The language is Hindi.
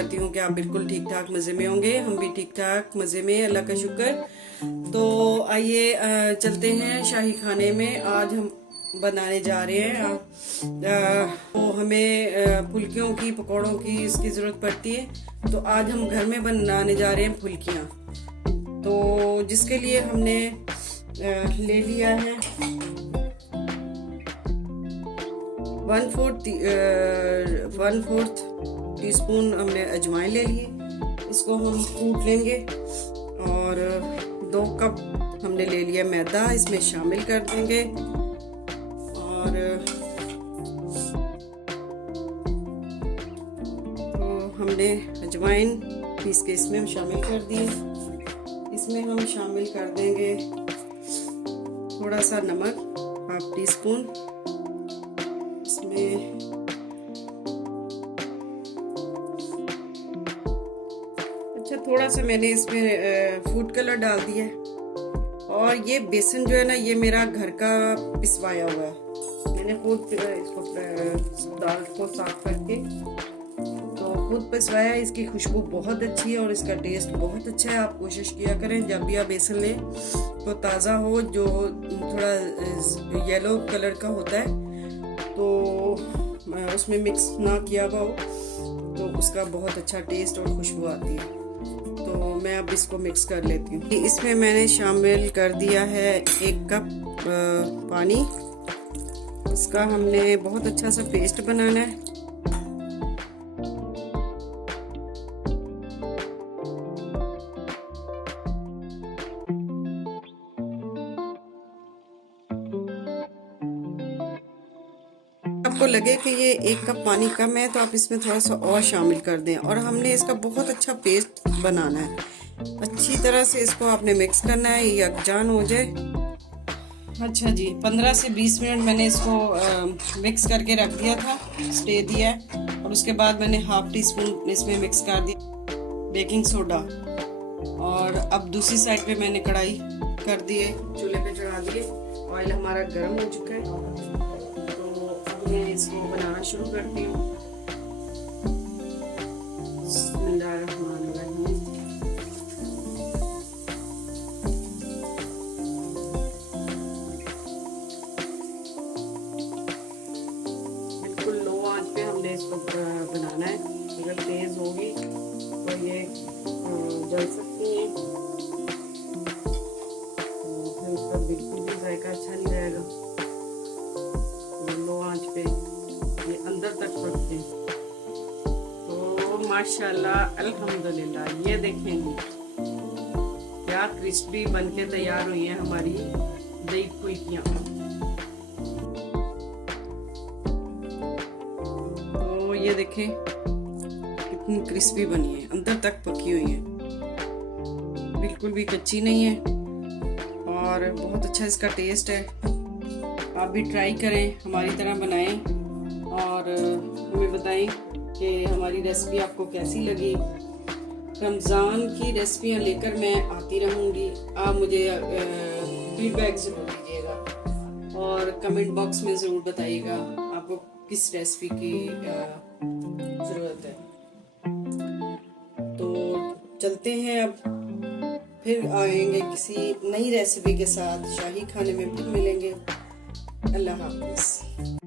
करती हूँ कि आप बिल्कुल ठीक ठाक मज़े में होंगे। हम भी ठीक ठाक मज़े में, अल्लाह का शुक्र। तो आइए चलते हैं शाही खाने में। आज हम बनाने जा रहे हैं तो हमें फुल्कियों की, पकौड़ों की इसकी ज़रूरत पड़ती है। तो आज हम घर में बनाने जा रहे हैं फुल्कियाँ। तो जिसके लिए हमने ले लिया है 1/4 टीस्पून हमने अजवाइन ले लिए। इसको हम कूट लेंगे। और 2 कप हमने ले लिया मैदा, इसमें शामिल कर देंगे। और तो हमने अजवाइन पीस के इसमें शामिल कर दिए। इसमें हम शामिल कर देंगे थोड़ा सा नमक, 1/2 टीस्पून। इसमें थोड़ा सा मैंने इसमें फूड कलर डाल दिया है। और ये बेसन जो है ना, ये मेरा घर का पिसवाया हुआ है। मैंने खुद इसको दाल को साफ करके तो खुद पिसवाया। इसकी खुशबू बहुत अच्छी है और इसका टेस्ट बहुत अच्छा है। आप कोशिश किया करें जब भी आप बेसन लें तो ताज़ा हो, जो थोड़ा येलो कलर का होता है तो उसमें मिक्स ना किया हुआ हो, तो उसका बहुत अच्छा टेस्ट और खुशबू आती है। तो मैं अब इसको मिक्स कर लेती हूँ। इसमें मैंने शामिल कर दिया है 1 कप पानी। इसका हमने बहुत अच्छा सा पेस्ट बनाना है। आपको लगे कि ये 1 कप पानी कम है तो आप इसमें थोड़ा सा और शामिल कर दें। और हमने इसका बहुत अच्छा पेस्ट बनाना है। अच्छी तरह से इसको आपने मिक्स करना है, ये यकजान हो जाए। अच्छा जी, 15 से 20 मिनट मैंने इसको मिक्स करके रख दिया था, स्टे दिया है। और उसके बाद मैंने 1/2 टीस्पून इसमें मिक्स कर दिया बेकिंग सोडा। और अब दूसरी साइड पे मैंने कढ़ाई कर दी है, चूल्हे पे चढ़ा दिए। ऑयल हमारा गर्म हो चुका है, मैं इसको बनाना शुरू करती हूँ। बिल्कुल लो आंच पे हमने इसको बनाना है। अगर तेज होगी तो ये जल सकती है, तो फिर इसका बिल्कुल भी जायका अच्छा नहीं रहेगा। लो आंच पे ये अंदर तक पकते हैं। तो माशाल्लाह अल्हम्दुलिल्लाह, ये देखेंगे क्या क्रिस्पी बनके तैयार हुई है हमारी दही फुल्कियाँ। तो ये देखें कितनी क्रिस्पी बनी है, अंदर तक पकी हुई है, बिल्कुल भी कच्ची नहीं है। और बहुत अच्छा इसका टेस्ट है। आप भी ट्राई करें, हमारी तरह बनाएं और हमें बताएं कि हमारी रेसिपी आपको कैसी लगी। रमज़ान की रेसिपियाँ लेकर मैं आती रहूँगी। आप मुझे फीडबैक ज़रूर दीजिएगा और कमेंट बॉक्स में ज़रूर बताइएगा आपको किस रेसिपी की ज़रूरत है। तो चलते हैं, अब फिर आएंगे किसी नई रेसिपी के साथ। शाही खाने में फिर मिलेंगे। अल्लाह हाफ़िज़।